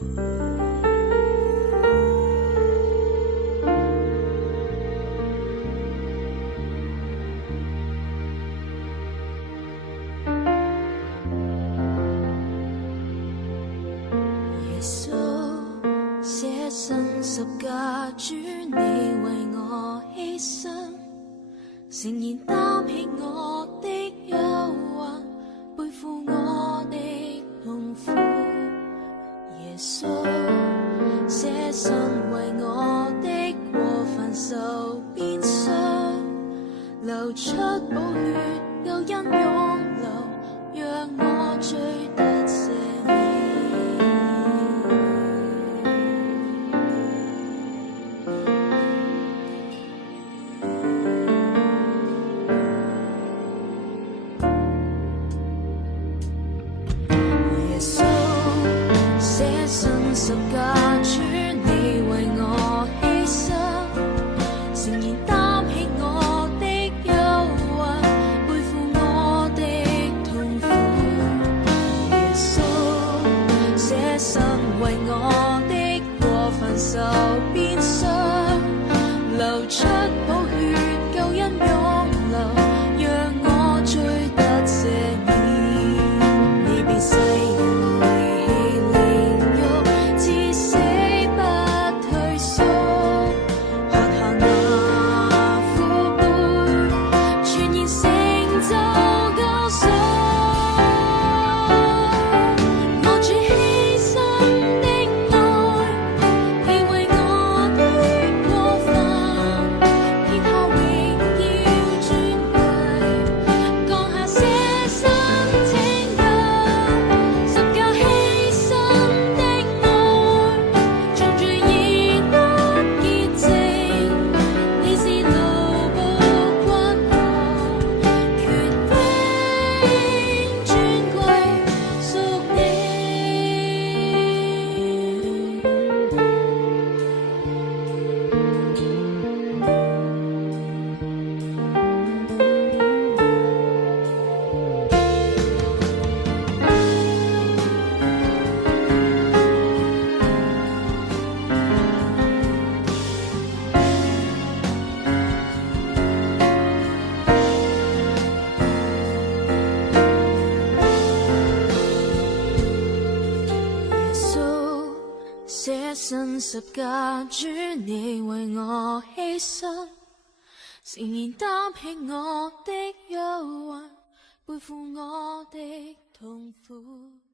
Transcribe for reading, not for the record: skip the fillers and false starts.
耶穌捨身十架，主你為我犧牲，誠然擔起我的憂患，背負我的痛苦。耶穌捨身為我的過犯受鞭傷，流出寶血，救恩湧流，讓我罪得赦免。十架，主你為我犧牲，誠然擔起我的憂患，背負我的痛苦。耶穌捨身為我的過犯受鞭傷，流出寶血，救恩湧流，讓我罪得赦免。你被世人捨身十架，主你為我犧牲，誠然擔起我的憂患，背負我的痛苦。